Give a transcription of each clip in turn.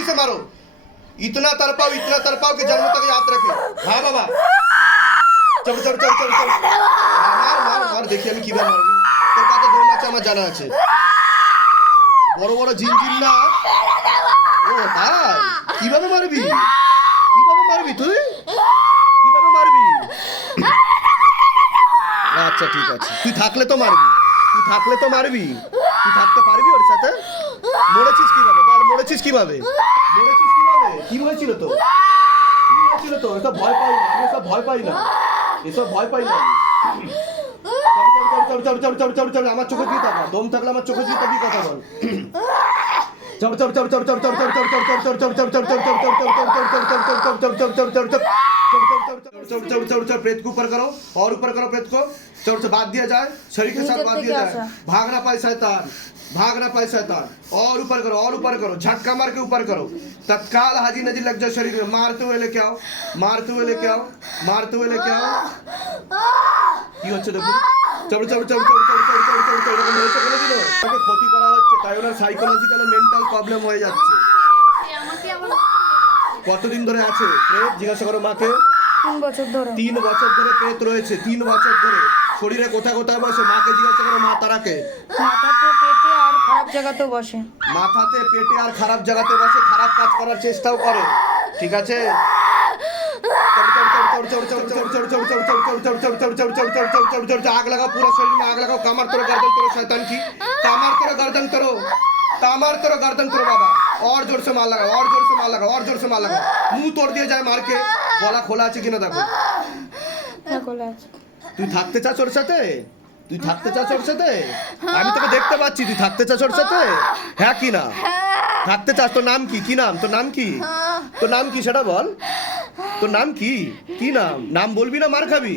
बेरहमी से मारो इतना तड़पाओ इतना तड़पाओ कि जन्म तक याद रखे हाँ बाबा চল চল চল চল চল মার মার মার দেখি আমি কিভাবে মারবি তোর কাছে দৌড় মারছে আমার জানা আছে বড় বড় জিনজিন না ও তাই কিভাবে মারবি কিভাবে মারবি তুই কিভাবে মারবি আচ্ছা ঠিক আছে তুই থাকলে তো মারবি তুই থাকলে তো মারবি তুই থাকতে পারবি ওর সাথে মরেছিস কিভাবে বল মরেছিস কিভাবে মরেছিস কিভাবে কি হয়েছিল তো কি হয়েছিল তো এসব ভয় পাই না আমি এসব ভয় পাই না এসব ভয় পাই না আমি। চল চল চল চল চল চল চল আমার চোখে দিয়ে তাকা দম থাকলে আমার চোখে দিয়ে তাকিয়ে কথা বল চল চল চল চল চল চল চল চল চল চল চল চল চল চল চল চল चल चल चल चल चल चल चल चल चल चल चल चल चल चल चल प्रेत को ऊपर करो और ऊपर करो प्रेत को चल से बांध दिया जाए शरीर के साथ बांध दिया जाए भाग ना पाए शैतान भाग ना पाए शैतान और ऊपर करो और ऊपर करो झटका मार के ऊपर करो तत्काल हाजी नजी लग जाए शरीर में मारते हुए लेके आओ मारते हुए लेके आओ मारते हुए लेके आओ কি হচ্ছে দেখুন চলো চলো চলো চলো চলো চলো চলো চলো চলো এরকম হয়েছে কোনো দিনও তাকে ক্ষতি করা হচ্ছে তাই ওনার সাইকোলজিক্যাল মেন্টাল প্রবলেম হয়ে যাচ্ছে আমাকে আবার কতদিন ধরে আছে প্রেত জিজ্ঞাসা করো মাকে তিন বছর ধরে তিন বছর ধরে প্রেত রয়েছে তিন বছর ধরে শরীরে কোথায় কোথায় বসে মাকে জিজ্ঞাসা করো মা তারাকে মাথাতে পেটে আর খারাপ জায়গাতেও বসে মাথাতে পেটে আর খারাপ জায়গাতে বসে খারাপ কাজ করার চেষ্টাও করে ঠিক আছে आग लगाओ पूरा शरीर में आग लगाओ कमर तोड़ो गर्दन तोड़ो शैतान की कमर तोड़ो गर्दन तोड़ो कमर तोड़ो गर्दन तोड़ो बाबा और जोर से मार लगाओ और जोर से मार लगाओ और जोर से मार लगाओ मुंह तोड़ दिया जाए मार के গলা খোলা আছে কিনা দেখো হ্যাঁ, খোলা আছে। তুই থাকতে চাস ওর সাথে তুই থাকতে চাস ওর সাথে আমি তোকে দেখতে পাচ্ছি তুই থাকতে চাস ওর সাথে হ্যাঁ কি না থাকতে চাস তোর নাম কি কি নাম তোর নাম কি তোর নাম কি সেটা বল তোর নাম কি কি নাম নাম বলবি না মার খাবি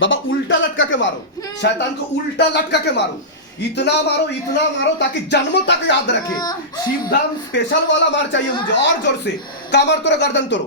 बाबा उल्टा लटका के मारो शैतान को उल्टा लटका के मारो इतना मारो इतना मारो ताकि जन्मों तक याद रखे शिवधाम स्पेशल वाला मार चाहिए मुझे और जोर से कामर तोड़ो गर्दन तोड़ो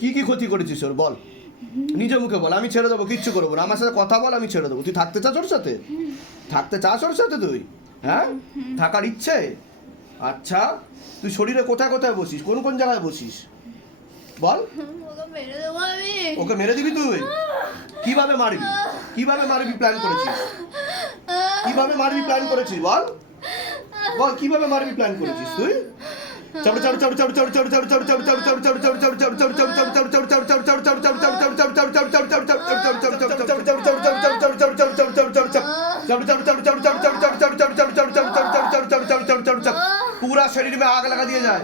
কি কি ক্ষতি করেছিস ওর বল নিজের মুখে বল আমি ছেড়ে দেবো কিচ্ছু করব না আমার সাথে কথা বল আমি ছেড়ে দেবো তুই থাকতে চাস ওর সাথে থাকতে চাস ওর সাথে তুই হ্যাঁ থাকার ইচ্ছে আচ্ছা তুই শরীরে কোথায় কোথায় বসিস কোন কোন জায়গায় বসিস বল ওকে মেরে দেবো আমি ওকে মেরে দিবি তুই কিভাবে মারবি কিভাবে মারবি প্ল্যান করেছিস কিভাবে মারবি প্ল্যান করেছিস বল বল কিভাবে মারবি প্ল্যান করেছিস তুই চড় চড় চড় চড় চড় চড় চড় চড় চড় চড় চড় চড় চড় চড় চড় চড় চড় চড় চড় চড় চড় চড় চড় চড় চড় চড় চড় চড় चढ़ चढ़ पूरा शरीर में आग लगा दिया जाए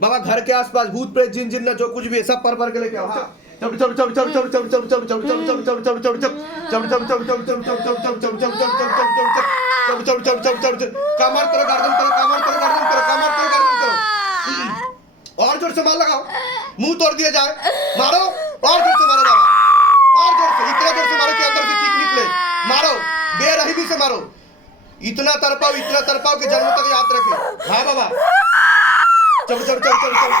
बाबा घर के आसपास भूत प्रेत जिन जिन जो कुछ भी है सब पर पर के लेके आओ और ज़ोर से मार लगाओ मुँह तोड़ दिया जाए मारो और ज़ोर से मारो बाबा और ज़ोर से इतना ज़ोर से मारो कि अंदर से चीख निकले मारो बेरहमी से मारो इतना तरपाओ इतना तरपाओ कि जन्म तक याद रखे हाँ बाबा চল চল চল চল চল।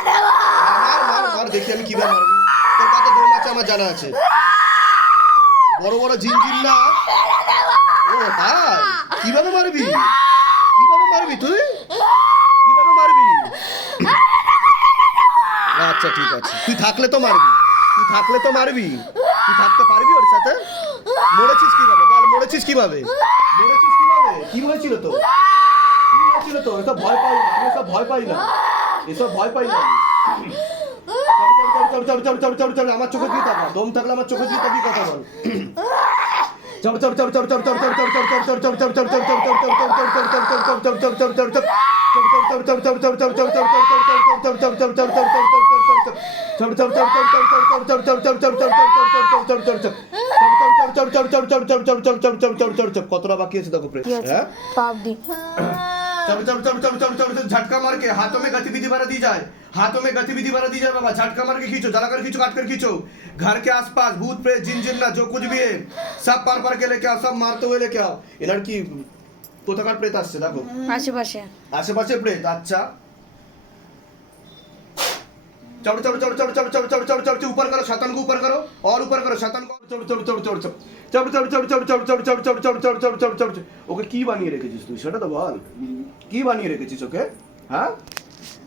মার মার মার, দেখি আমি কীভাবে মারবি তোর কাছে দম আছে, আমার জানা আছে। বড় বড় জিনজিন না? ও, তাই? কীভাবে মারবি? কীভাবে মারবি তুই? কীভাবে মারবি? আচ্ছা ঠিক আছে। তুই থাকলে তো মারবি। তুই থাকলে তো মারবি। তুই থাকতে পারবি ওর সাথে? মরেছিস কীভাবে? বল, মরেছিস কীভাবে? মরেছিস কীভাবে? কি হয়েছিল তো কি হয়েছিল তো এটা ভয় পাই না, আমি সব ভয় পাই না। এসব ভয় পাই না কতটা বাকি আছে দেখো হ্যাঁ পাপ দি चढ़ चढ़ चढ़ चढ़ चढ़ चढ़ चढ़ झटका मार के हाथों में गतिविधि बढ़ा दी जाए हाथों में गतिविधि बढ़ा दी जाए बाबा झटका मार के खींचो जला कर खींचो काट कर खींचो घर के आसपास भूत प्रेत जिन जिन्ना जो कुछ भी है सब पार पार के लेके आओ सब मारते हुए लेके आओ ये लड़की কোথাকার প্রেত আসছে দেখো আশেপাশে আশেপাশে প্রেত আচ্ছা चढ़ चढ़ चढ़ चढ़ चढ़ चढ़ चढ़ चढ़ चढ़ ऊपर करो शतन को ऊपर करो और ऊपर करो शतन को चढ़ चढ़ चढ़ चढ़ चढ़ चढ़ चढ़ चढ़ चढ़ चढ़ चढ़ चढ़ चढ़ चढ़ चढ़ चढ़ चढ़ चढ़ ওকে কি বানিয়ে রেখেছিস তুই সেটা তো বল কি বানিয়ে রেখেছিস ওকে হ্যাঁ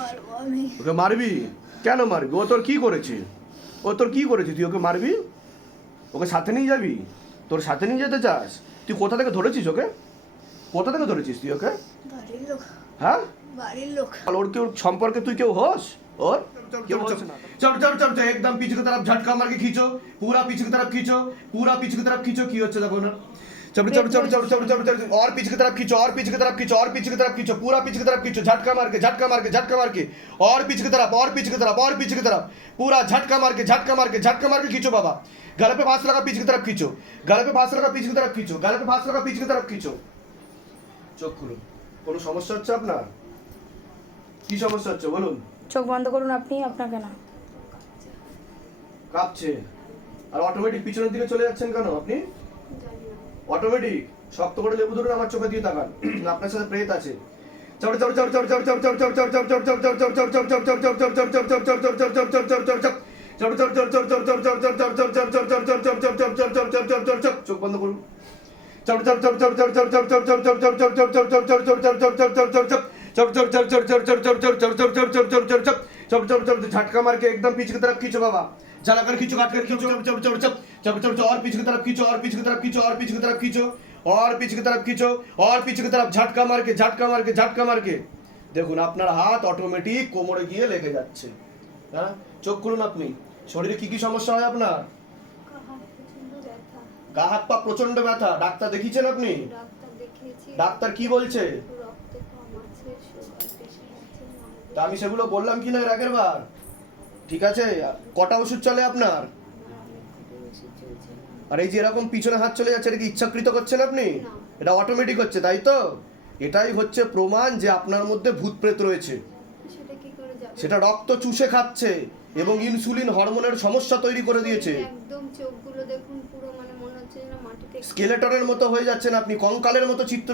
ওকে মারবো আমি ওকে মারবি কেন মারবি ও তোর কি করেছে ও তোর কি করেছে তুই ওকে মারবি ওকে সাথে নিয়ে যাবি তোর সাথে নিয়ে যেতে চাস তুই কোথা থেকে ধরেছিস ওকে কোথা থেকে ধরেছিস তুই ওকে বাড়ির লোক হ্যাঁ বাড়ির লোক আর ওর কেউ সম্পর্কে তুই কেউ হোস और क्यों होश ना? चल चल चल चल एकदम पीछे की तरफ झटका मार के खींचो पूरा पीछे की तरफ खींचो पूरा पीछे की तरफ खींचो की হচ্ছে দেখো না चल चल चल चल चल चल चल और पीछे की तरफ खींचो और पीछे की तरफ खींचो और पीछे की तरफ खींचो पूरा पीछे की तरफ खींचो झटका मार के झटका मार के झटका मार के और पीछे की तरफ और पीछे की तरफ और पीछे की तरफ पूरा झटका मार के झटका मार के झटका मार के खींचो बाबा गले पे फांस लगा पीछे की तरफ खींचो गले पे फांस लगा पीछे की तरफ खींचो गले पे फांस लगा पीछे की तरफ खींचो চোখ খুলুন কোনো সমস্যা হচ্ছে আপনার কি সমস্যা হচ্ছে বলুন চোখ বন্ধ করুন আপনি আপনাকে না কাঁপছে আর অটোমেটিক পিছনের দিকে চলে যাচ্ছেন কেন আপনি অটোমেটিক শক্ত করে লেবু ধরুন আমার চোখে দিয়ে তাকান আপনার সাথে প্রেত আছে ঝটকা মারকে একদম পিছিয়ে তারা কিছু বাবা जला कर खींचो काट कर खींचो चप चप चप चप चप चप और पीछे की तरफ खींचो और पीछे की तरफ खींचो और पीछे की तरफ खींचो और पीछे की तरफ खींचो और पीछे की तरफ झटका मार के झटका मार के झटका मार के দেখুন আপনার হাত অটোমেটিক কোমরে গিয়ে লেগে যাচ্ছে হ্যাঁ চোখ খুলুন আপনি শরীরে কি কি সমস্যা হয় আপনার গা হাত পা প্রচন্ড ব্যথা ডাক্তার দেখিয়েছেন আপনি ডাক্তার দেখিয়েছি ডাক্তার কি বলছে রক্ত কম আছে সুগার প্রেশার আছে তা আমি সেগুলো বললাম কি না এর আগের বার ঠিক আছে? কটা ওষুধ চলে আপনার? আর এই যে এরকম পিছনে হাত চলে যাচ্ছে এটা কি ইচ্ছাকৃত করছেন আপনি? এটা অটোমেটিক হচ্ছে তাই তো? এটাই হচ্ছে প্রমাণ যে আপনার মধ্যে ভূত প্রেত রয়েছে। সেটা রক্ত চুষে খাচ্ছে এবং ইনসুলিন হরমোনের সমস্যা তৈরি করে দিয়েছে। পুরো মানে স্কেলেটনের মতো হয়ে যাচ্ছেন আপনি কঙ্কালের মতো চিত্র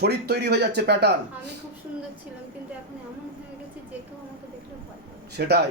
শরীর তৈরি হয়ে যাচ্ছে প্যাটার্ন আমি খুব সুন্দর ছিলাম কিন্তু এখন এমন হয়ে গেছে যে কেউ আমাকে দেখলে ভয় পাবে। সেটাই।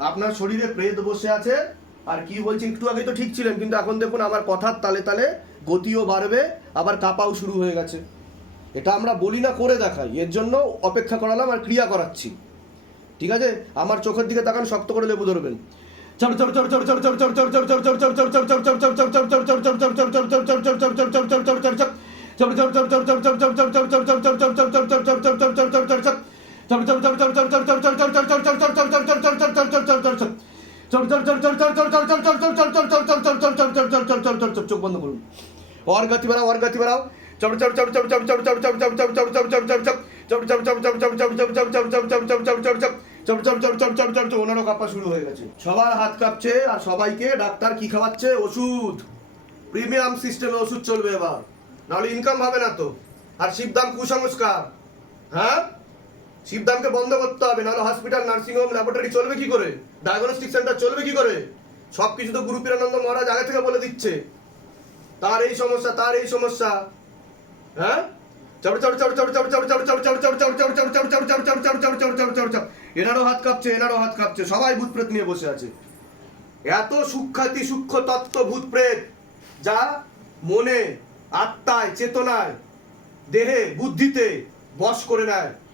আপনার শরীরে প্রেত বসে আছে আর কি বলছি একটু আগে তো ঠিক ছিলেন কিন্তু এখন দেখুন আমার কথার তালে তালে গতিও বাড়বে আবার কাঁপাও শুরু হয়ে গেছে এটা আমরা বলি না করে দেখাই এর জন্য অপেক্ষা করালাম আর ক্রিয়া করাচ্ছি ঠিক আছে আমার চোখের দিকে তাকান শক্ত করে লেবু ধরবেন চোখ বন্ধ করুন ওর গতি বাড়াও অর গতি বাড়াও কাপা শুরু হয়ে গেছে সবার হাত কাঁপছে আর সবাইকে ডাক্তার কি খাওয়াচ্ছে ওষুধ প্রিমিয়াম সিস্টেমে ওষুধ চলবে এবার নাহলে ইনকাম হবে না তো আর শিবদাম কুসংস্কার হ্যাঁ শিবদামকে বন্ধ করতে হবে নাহলে হসপিটাল নার্সিংহোম ল্যাবরেটরি চলবে কি করে ডায়াগনস্টিক সেন্টার চলবে কি করে সব কিছু তো গুরুপীরানন্দ মহারাজ আগে থেকে বলে দিচ্ছে তার এই সমস্যা তার এই সমস্যা হ্যাঁ এনারও হাত কাঁপছে এনারও হাত কাঁপছে সবাই ভূত প্রেত নিয়ে বসে আছে এত সুখ্যাতি সূক্ষ্ম তত্ত্ব ভূত প্রেত যা মনে আত্মায় চেতনায় দেহে বুদ্ধিতে বশ করে নেয়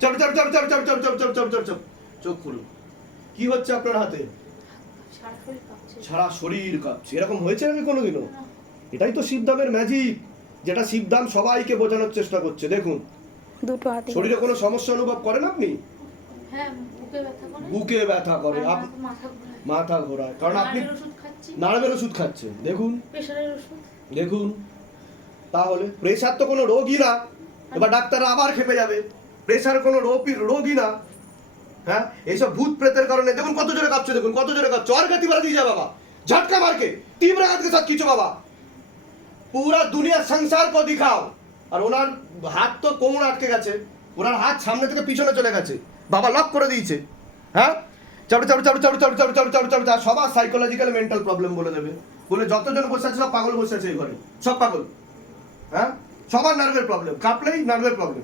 চপ চপ চপ চপ চপ চপ চপ চপ চপ চপ চপ চোখ খুলুন কি হচ্ছে আপনার হাতে? সারা শরীর কাঁপছে। এরকম হয়েছে নাকি কোনোদিনও? এটাই তো শিবদামের ম্যাজিক যেটা শিবদাম সবাইকে বোঝানোর চেষ্টা করছে। দেখুন দুটো হাতে শরীরে কোনো সমস্যা অনুভব করেন আপনি? হ্যাঁ, বুকে ব্যথা করে। মাথা ঘোরায়। কারণ আপনি নার্ভের ওষুধ খাচ্ছেন। দেখুন। দেখুন। তাহলে প্রেশার তো কোনো রোগই না। এবার হ্যাঁ। ডাক্তাররা আবার খেপে যাবে। প্রেশার কোনো রোগই রোগই না হ্যাঁ এইসব ভূত প্রেতের কারণে দেখুন কত জোরে কাঁপছে দেখুন কত জোরে কাঁপছে और गति बढ़ा दीजिए बाबा झटका मार के तीव्र गति के साथ खींचो बाबा পুরা দুনিয়া সংসার কো দিখাও আর ওনার হাত তো কোমর আটকে গেছে ওনার হাত সামনে থেকে পিছনে চলে গেছে বাবা লক করে দিয়েছে হ্যাঁ চড় চড় চড় চড় চড় চড় চড় চড় চড় চড় সবার সাইকোলজিক্যাল মেন্টাল প্রবলেম বলে দেবে বলে যতজন বসে আছে সব পাগল বসে আছে এই ঘরে সব পাগল হ্যাঁ সবার নার্ভের প্রবলেম কাঁপলেই নার্ভের প্রবলেম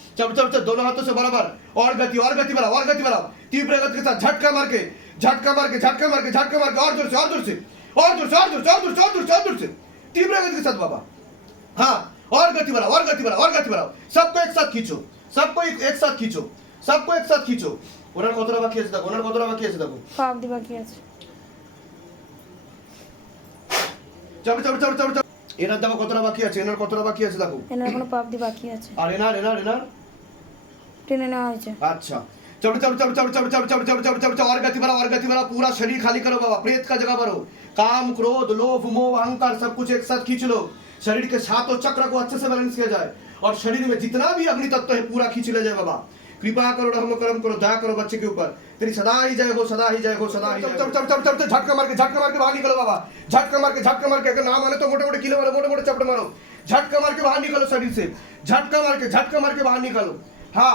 चढ़ चढ़ चढ़ दोनों हाथों से बराबर और गति और गति बढ़ाओ और गति बढ़ाओ तीव्र गति के साथ झटका मार के झटका मार के झटका मार के झटका मार के और जोर से और जोर से और जोर से और जोर से और जोर से और जोर से और जोर से तीव्र गति के साथ बाबा हाँ और गति बढ़ाओ और गति बढ़ाओ और गति बढ़ाओ सबको एक साथ खींचो सबको एक एक साथ खींचो सबको एक साथ खींचो ওনার কতটা বাকি আছে দেখো ওনার কতটা বাকি আছে দেখো পা অব্দি বাকি আছে chop chop chop chop chop এনার দেখো কতটা বাকি আছে এনার কতটা বাকি আছে দেখো এনার এখনো পা অব্দি বাকি আছে আর এনার এনার এনার টেনে নেওয়া হয়েছে अच्छा चढ़ चढ़ चढ़ चढ़ चढ़ चढ़ चढ़ चढ़ चढ़ चढ़ चढ़ और गति बढ़ाओ और गति बढ़ाओ पूरा शरीर खाली करो बाबा प्रेत का जगह भरो काम क्रोध लोभ मोह अहंकार सब कुछ एक साथ खींच लो शरीर के सातों चक्र को अच्छे से बैलेंस किया जाए और शरीर में जितना भी अग्नि तत्व है पूरा खींच लिया जाए बाबा कृपा करो रहम करम करो दया करो बच्चे के ऊपर तेरी सदा ही जय हो सदा ही जय हो सदा ही चल चल चल चल चल झटका मार के झटका मार के बाहर निकलो बाबा झटका मार के झटका मार के अगर नाम आने तो मोटे मोटे किलो मारो मोटे मोटे चपट मारो झटका मार के बाहर निकलो शरीर से झटका मार के झटका मार के बाहर निकलो हाँ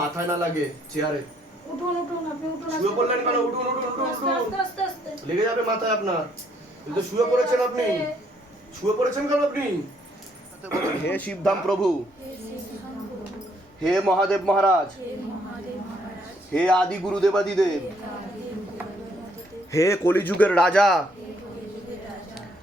মাথায় না লাগে চেয়ারে উঠুন উঠুন আপনি উঠুন শুয়ে পড়লেন কেন উঠুন উঠুন উঠুন আস্তে উঠুন আস্তে আস্তে লেগে যাবে মাথায় আপনার এই তো শুয়ে পড়েছেন আপনি শুয়ে পড়েছেন কেন আপনি হে শিবধাম প্রভু হে মহাদেব মহারাজ হে আদি গুরুদেবাদিদেব হে কলিযুগের রাজা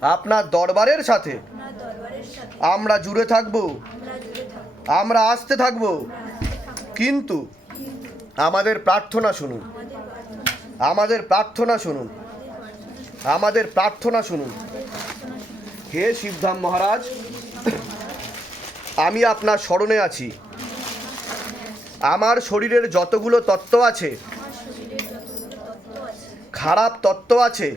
আপনার দরবারের সাথে। আমরা জুড়ে থাকব। আমরা আসতে থাকব। কিন্তু আমাদের প্রার্থনা শুনুন। আমাদের প্রার্থনা শুনুন। আমাদের প্রার্থনা শুনুন। হে শিবধাম মহারাজ, আমি আপনার স্মরণে আছি। আমার শরীরের যতগুলো তত্ত্ব আছে, খারাপ তত্ত্ব আছে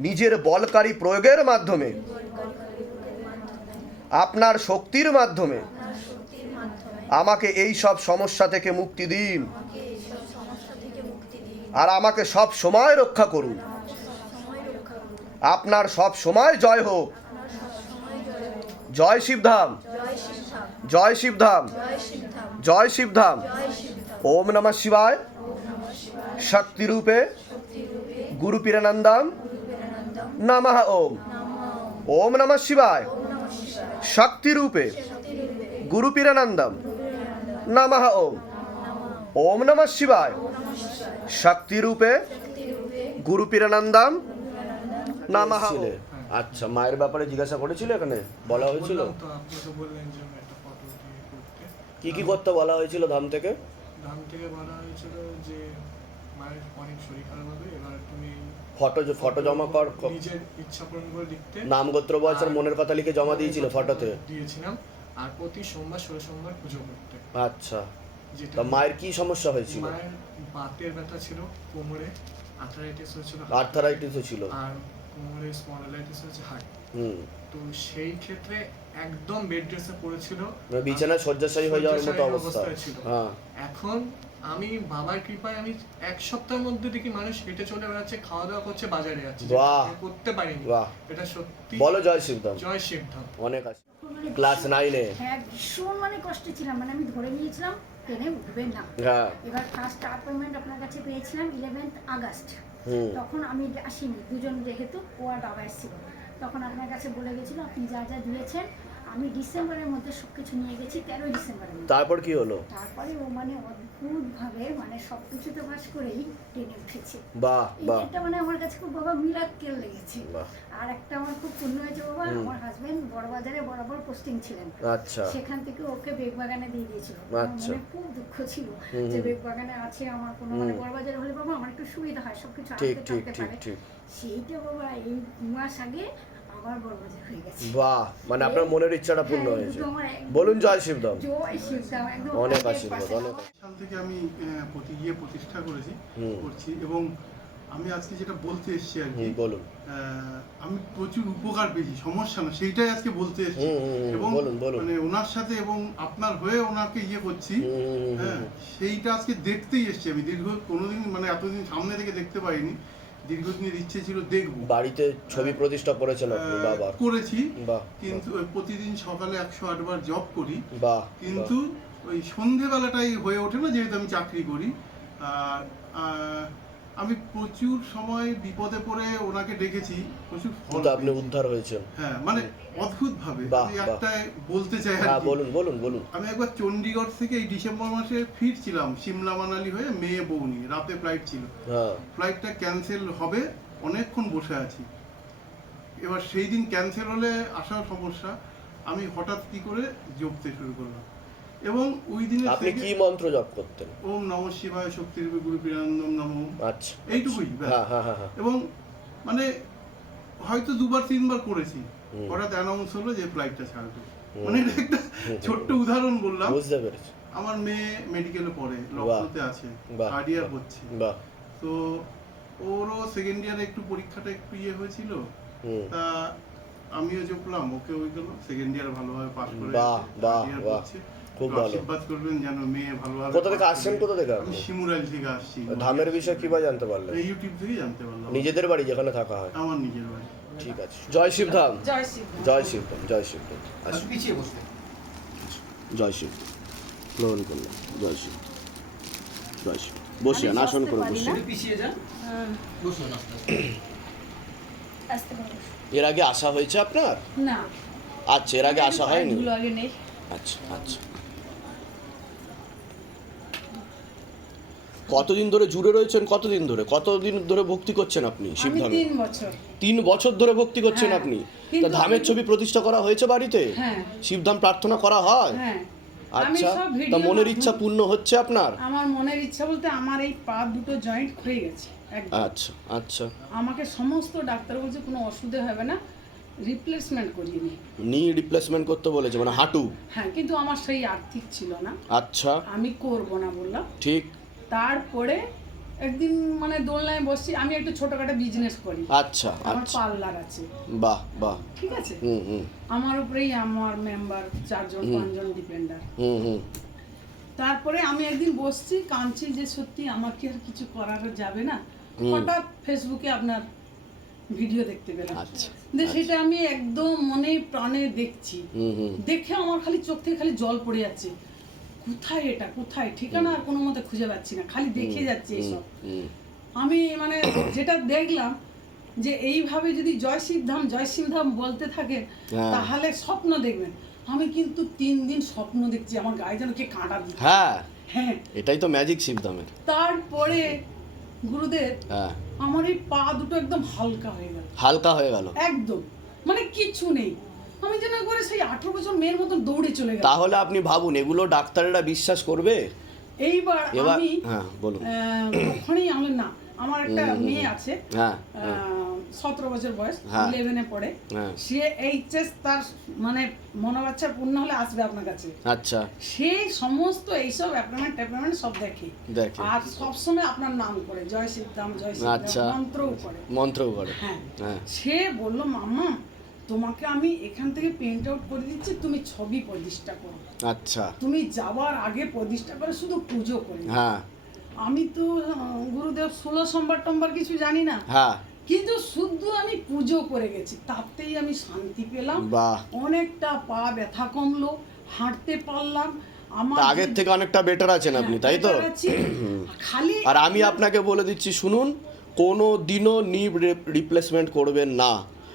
নিজের বলকারী প্রয়োগের মাধ্যমে, আপনার শক্তির মাধ্যমে, আমাকে এই সব সমস্যা থেকে মুক্তি দিন। আর আমাকে সব সময় রক্ষা করুন। আপনার সব সময় জয় হোক। জয় শিবধাম। জয় শিবধাম। জয় শিবধাম। ওম নমঃ শিবায়। শক্তিরূপে গুরু পীরানন্দম নমঃ ওম। ওম নমঃ শিবায়। শক্তি রূপে গুরু পীরানন্দম নমঃ ওম। ওম নমঃ শিবায়। শক্তি রূপে গুরু পীরানন্দম নমঃ ওম। আচ্ছা মায়ের ব্যাপারে জিজ্ঞাসা করেছিল এখানে? বলা হয়েছিল? কি কি করতে বলা হয়েছিল ধাম থেকে? ধাম থেকে বলা হয়েছিল যে মায়ের অনেক শরীর খারাপ হবে এবার তুমি ফটো ফটো জমা কর নিজের ইচ্ছা পূরণ করে লিখতে নাম গোত্র বয়স আর মনের কথা লিখে জমা দিয়েছিল ফটোতে? দিয়েছিলাম। আর প্রতি সোমবার ষোলো সোমবার পুজো করতে। আচ্ছা। তা মায়ের কি সমস্যা হয়েছিল? মায়ের বাতের ব্যথা ছিল কোমরে আর্থারাইটিস হয়েছিল আর্থারাইটিসও ছিল। আর কোমরে স্পন্ডালাইটিস হয়েছে হার্ট তো সেই ক্ষেত্রে একদম বেড রেসে পড়েছিল। মানে বিছানায় শয্যাশায়ী হয়ে যাওয়ার মতো অবস্থা। ছিল। হ্যাঁ। এখন আমি বাবার কৃপায় আমি এক সপ্তাহের মধ্যে দেখি মানুষ হেঁটে চলে বেড়াচ্ছে খাওয়া দাওয়া করছে বাজারে যাচ্ছে। বাহ। করতে পারিনি। বাহ। এটা সত্যি বলো জয় শিবধাম জয় শিবধাম অনেক আছে ক্লাস নাইনে। হ্যাঁ ভীষণ মানে কষ্টে ছিলাম। মানে আমি ধরে নিয়েছিলাম ট্রেনে উঠবে না। হ্যাঁ। এবার ফার্স্ট অ্যাপয়েন্টমেন্ট আপনার কাছে পেয়েছিলাম ইলেভেন্থ আগস্ট। তখন আমি আসিনি। দুজন যেহেতু, ও আর বাবা এসেছিল। তখন আপনার কাছে বলে গেছিল, আপনি যা যা দিয়েছেন আমি ডিসেম্বরের মধ্যে সব কিছু নিয়ে গেছি তেরোই ডিসেম্বরের মধ্যে। তারপর কি হলো? তারপরে ও মানে অদ্ভুতভাবে মানে সব কিছুতে বাস করেই ট্রেনে উঠেছে। বাহ বাহ। একটা মানে আমার কাছে খুব বাবা মিরাক্কেল লেগেছে। আর একটা আমার খুব পূর্ণ হয়েছে বাবা আমার হাজবেন্ড বড়বাজারে বরাবর পোস্টিং ছিলেন। আচ্ছা। সেখান থেকে ওকে বেগবাগানে দিয়ে দিয়েছিল। আচ্ছা। মনে খুব দুঃখ ছিল যে বেগবাগানে আছে আমার কোনো মানে বড়বাজারে হলে বাবা আমার একটু সুবিধা হয় সবকিছু আনতে ঠিক ঠিক সেইটা বাবা এই মাস আগে হয়ে বাহ মানে আপনার মনের ইচ্ছাটা পূর্ণ হ্যাঁ, হয়েছে। আমার একদম- বলুন জয় শিবদম জয় শিবদাম একদম অনেক আশীর্বাদ অনেক সাল থেকে আমি প্রতি গিয়ে প্রতিষ্ঠা করেছি করছি এবং আমি আজকে যেটা বলতে এসেছি আর কি বলুন। আহ, আমি প্রচুর উপকার পেয়েছি সমস্যা না সেইটাই আজকে বলতে এসেছি। এবং। মানে ওনার সাথে এবং আপনার হয়ে ওনাকে ইয়ে করছি হ্যাঁ সেইটা আজকে দেখতেই এসেছি আমি দীর্ঘ কোনোদিন মানে এতদিন সামনে থেকে দেখতে পাইনি দীর্ঘদিনের ইচ্ছে ছিল দেখব। বাড়িতে ছবি প্রতিষ্ঠা করেছেন আপনি বাবা করেছি কিন্তু প্রতিদিন সকালে একশো আটবার জব করি। বা কিন্তু ওই সন্ধেবেলাটাই হয়ে ওঠে না যেহেতু আমি চাকরি করি। আর আমি প্রচুর সময় বিপদে পড়ে ওনাকে ডেকেছি প্রচুর ফল আপনি উদ্ধার হয়েছেন। হ্যাঁ মানে অদ্ভুত ভাবে আমি একটা বলতে চাই হ্যাঁ বলুন বলুন বলুন। আমি একবার চণ্ডীগড় থেকে এই ডিসেম্বর মাসে ফিরছিলাম সিমলা মানালি হয়ে মেয়ে বউ নিয়ে রাতে ফ্লাইট ছিল। হ্যাঁ। ফ্লাইটটা ক্যান্সেল হবে অনেকক্ষণ বসে আছি। এবার সেই দিন ক্যান্সেল হলে আসার সমস্যা আমি হঠাৎ কি করে জপতে শুরু করলাম। এবং ওই দিনে আপনি কি মন্ত্র জপ করতেন? ওম নম শিবায় শক্তির গুরু পিরানন্দম নম। আচ্ছা। এইটুকুই। হ্যাঁ হ্যাঁ হ্যাঁ এবং মানে হয়তো দুবার তিনবার করেছি। হঠাৎ অ্যানাউন্স হলো যে ফ্লাইটটা ছাড়বে। মানে একটা ছোট্ট উদাহরণ বললাম। বুঝতে পেরেছি। আমার মেয়ে মেডিকেলে পড়ে লখনৌতে আছে থার্ড ইয়ার হচ্ছে। তো ওরও সেকেন্ড ইয়ারে একটু পরীক্ষাটা একটু ইয়ে হয়েছিল। তা আমিও জপলাম ওকে ওই গেল সেকেন্ড ইয়ার ভালোভাবে পাস করে বাহ, বাহ, বাহ। খুব ভালো। আশীর্বাদ করবেন যেন মেয়ে ভালোভাবে কোথা থেকে আসছেন? কোথা থেকে? আমি আপনি থেকে আসছি। ধামের বিষয়ে কিবা জানতে পারলেন? ইউটিউব থেকে জানতে পারলাম। নিজেদের বাড়ি যেখানে থাকা হয়। আমার নিজের বাড়ি। ঠিক আছে। জয় শিবধাম। জয় শিব জয় শিবধাম জয় শিবধাম। আসুন। পিছিয়ে বসবে জয় শিব গ্রহণ করলাম। জয় শিব জয় শিব বসে আমি আসন করে পারি বসে। পিছিয়ে যান। হ্যাঁ, বসুন এর আগে আসা হয়েছে আপনার? না। আচ্ছা এর আগে আসা হয়নি। আচ্ছা আচ্ছা। কতদিন ধরে জুড়ে রয়েছেন? কতদিন ধরে? কতদিন ধরে ভক্তি করছেন আপনি শিবধামে তিন বছর। তিন বছর ধরে ভক্তি করছেন হ্যাঁ, আপনি? তা ধামের ছবি প্রতিষ্ঠা করা হয়েছে বাড়িতে? হ্যাঁ। শিবধাম প্রার্থনা করা হয়? হ্যাঁ। আচ্ছা তা মনের ইচ্ছা পূর্ণ হচ্ছে আপনার? আমার মনের ইচ্ছা বলতে আমার এই পা দুটো জয়েন্ট ক্ষয়ে গেছে আচ্ছা আচ্ছা। আমাকে সমস্ত ডাক্তার বলছে কোনো অসুবিধা হবে না রিপ্লেসমেন্ট করিয়ে নি নি রিপ্লেসমেন্ট করতে বলেছে মানে হাঁটু? হ্যাঁ কিন্তু আমার সেই আর্থিক ছিল না। আচ্ছা। আমি করব না বললাম। ঠিক। তারপরে একদিন মানে দোলনায় বসছি আমি একটু ছোটখাটো বিজনেস করি। আচ্ছা আমার আচ্ছা। পার্লার আছে। বাহ বাহ। ঠিক আছে? হুম হুম। আমার উপরেই আমার মেম্বার চারজন পাঁচজন ডিপেন্ডার হুম হুম। তারপরে আমি একদিন বসছি কাঁদছি যে সত্যি আমাকে আর কিছু করার যাবে না। হঠাৎ ফেসবুকে আপনার ভিডিও দেখতে পেলাম। আচ্ছা যে সেটা আমি একদম মনে প্রাণে দেখছি। দেখে আমার খালি চোখ থেকে খালি জল পড়ে যাচ্ছে। কোথায় এটা? কোথায়? ঠিকানা আর কোনো মতে খুঁজে পাচ্ছি না খালি দেখে যাচ্ছে হুম আমি মানে যেটা দেখলাম যে এইভাবে যদি জয় শিবধাম জয় শিবধাম বলতে থাকেন হ্যাঁ। তাহলে স্বপ্ন দেখবেন। আমি কিন্তু তিন দিন স্বপ্ন দেখছি আমার গায়ে যেন কে কাঁটা দিচ্ছে। হ্যাঁ। হ্যাঁ। এটাই তো ম্যাজিক শিবধামের তারপরে গুরুদেব হ্যাঁ। আমার এই পা দুটো একদম হালকা হয়ে গেল। হালকা হয়ে গেল। একদম। মানে কিছু নেই। আমি যেন করে সেই আঠারো বছর মেয়ের মতন দৌড়ে চলে গেল তাহলে আপনি ভাবুন এগুলো ডাক্তারেরা বিশ্বাস করবে? এইবার আমি হ্যাঁ বলুন। আমি না আমার একটা মেয়ে আছে হ্যাঁ হ্যাঁ। সতেরো বছর বয়স। ইলেভেনে পড়ে। হ্যাঁ। সে এইচএস তার মানে মনোবাচ্চা পূর্ণ হলে আসবে আপনার কাছে। আচ্ছা। সে সমস্ত এইসব অ্যাপয়েন্টমেন্ট ট্যাপয়েন্টমেন্ট সব দেখে। আর সবসময় আপনার নাম করে জয় সিদ্ধাম জয় সিদ্ধাম আচ্ছা। মন্ত্রও করে। মন্ত্রও করে। হ্যাঁ। হ্যাঁ। সে বলল মাম্মা তোমাকে আমি এখান থেকে প্রিন্ট আউট করে দিচ্ছি তুমি ছবি প্রতিষ্ঠা করো। আচ্ছা। তুমি যাওয়ার আগে প্রতিষ্ঠা করে শুধু পুজো করে হ্যাঁ। আমি তো গুরুদেব ষোলো সোমবার টম্বার কিছু জানি না। হ্যাঁ। কিন্তু শুধু আমি পুজো করে গেছি তাতেই আমি শান্তি পেলাম। অনেকটা পা ব্যথা কমলো হাঁটতে পারলাম। আমার আগের থেকে অনেকটা বেটার আছেন আপনি তাই তো? খালি আর আমি আপনাকে বলে দিচ্ছি শুনুন কোনো দিনও নি রিপ্লেসমেন্ট করবেন না।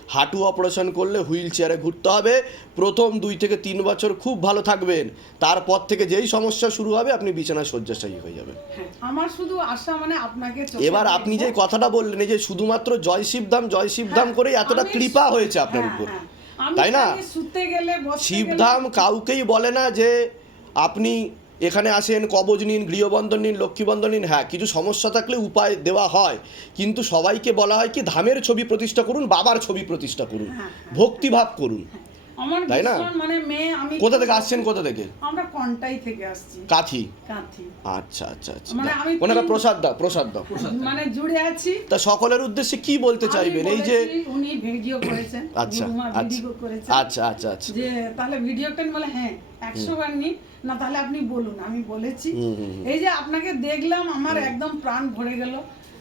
হাঁটু অপারেশন করলে হুইল চেয়ারে ঘুরতে হবে প্রথম দুই থেকে তিন বছর খুব ভালো থাকবেন তারপর থেকে যেই সমস্যা শুরু হবে আপনি বিছানায় শয্যাশায়ী হয়ে যাবেন আমার শুধু আশা মানে আপনাকে এবার আপনি যে কথাটা বললেন এই যে শুধুমাত্র জয় শিবধাম জয় শিবধাম হ্যাঁ, করেই এতটা কৃপা হয়েছে আপনার হ্যাঁ, উপর হ্যাঁ। তাই না? শিবধাম কাউকেই বলে না যে আপনি এখানে আসেন কবজ নিন গৃহবন্ধন নিন লক্ষ্মীবন্ধন নিন হ্যাঁ কিছু সমস্যা থাকলে উপায় দেওয়া হয়। কিন্তু সবাইকে বলা হয় কি ধামের ছবি প্রতিষ্ঠা করুন বাবার ছবি প্রতিষ্ঠা করুন হ্যাঁ, ভক্তিভাব করুন। তাই না? মানে মেয়ে আমি কোথা থেকে আসছেন কোথা থেকে? আমরা কন্টাই থেকে আসছি। কাথি? কাঁথি। আচ্ছা আচ্ছা আচ্ছা। মানে আমি ওনাকে প্রসাদ দাও প্রসাদ দাও মানে জুড়ে আছি। তা সকলের উদ্দেশ্যে কি বলতে চাইবেন? এই যে উনি ভিডিও করেছেন আচ্ছা আচ্ছা। আচ্ছা আচ্ছা আচ্ছা। যে তাহলে ভিডিওটা বলে হ্যাঁ একশো বার নি না তাহলে আপনি বলুন আমি বলেছি। এই যে আপনাকে দেখলাম আমার একদম প্রাণ ভরে গেল।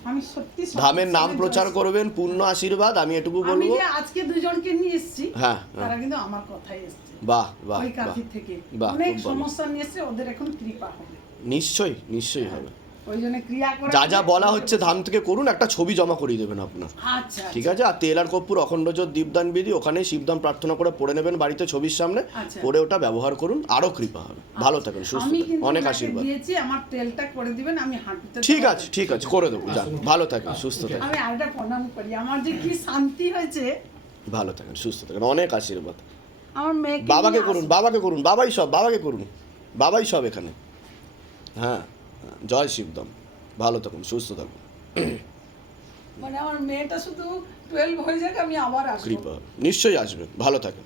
আমি সত্যি ধামের নাম প্রচার করবেন পূর্ণ আশীর্বাদ আমি এটুকু বলব। আজকে দুজনকে নিয়ে এসেছি হ্যাঁ, তারা কিন্তু আমার কথাই এসেছে। বাহ বাহ ওই কাঁথি থেকে। অনেক সমস্যা নিয়ে এসেছে ওদের এখন কৃপা হবে। নিশ্চয়ই নিশ্চয়ই হবে। করে যা যা বলা হচ্ছে ধাম থেকে করুন একটা ছবি জমা করিয়ে দেবেন আপনার। আচ্ছা ঠিক আছে? আর তেল আর কর্পূর অখণ্ডজোত দীপদান বিধি ওখানে শিবদান প্রার্থনা করে পড়ে নেবেন বাড়িতে ছবির সামনে। আচ্ছা। পরে ওটা ব্যবহার করুন আরও কৃপা হবে। ভালো থাকুন সুস্থ অনেক আশীর্বাদ। আমার তেলটা করে দিবেন আমি হাঁটুতে ঠিক আছে ঠিক আছে করে দেবো যান। ভালো থাকুন সুস্থ থাকুন। আমি আরেকটা প্রণাম করি আমার যে কি শান্তি হয়েছে। ভালো থাকুন সুস্থ থাকুন অনেক আশীর্বাদ। আমার বাবাকে করুন বাবাকে করুন বাবাই সব বাবাকে করুন বাবাই সব এখানে। হ্যাঁ, জয় শিবদম ভালো থাকুন সুস্থ থাকুন। মানে আমার মেয়েটা শুধু টুয়েলভ হয়ে যাক আমি আবার আসব। কৃপা। নিশ্চয়ই আসবে ভালো থাকেন।